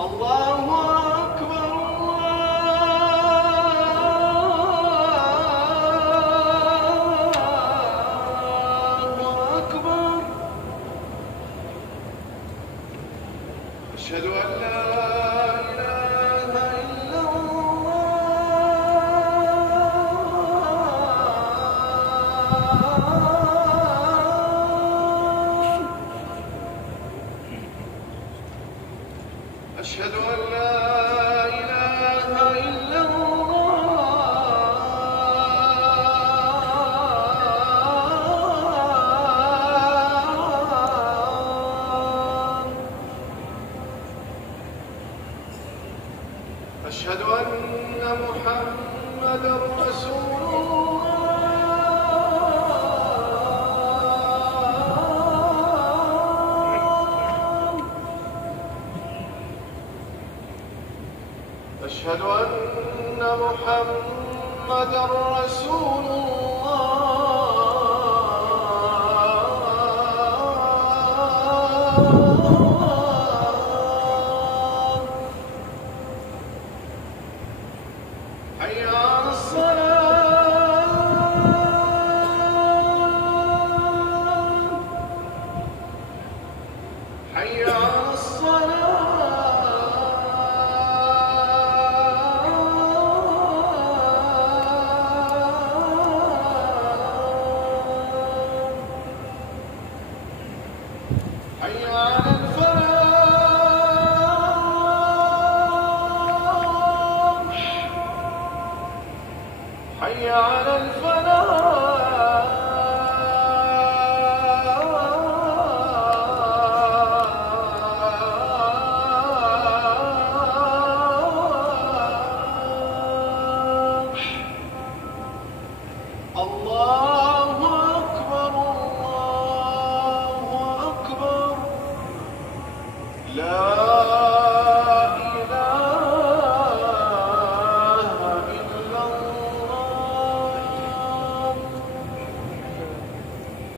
الله أكبر الله أكبر. أشهد أن لا إله إلا الله. أشهد أن لا إله إلا الله. أشهد أن محمدًا رسول الله. أشهد أن محمدًا رسول الله. حي على الصلاة. حي على الصلاة. حي على الفلاح. حي على الفلاح. الله أكبر الله أكبر. لا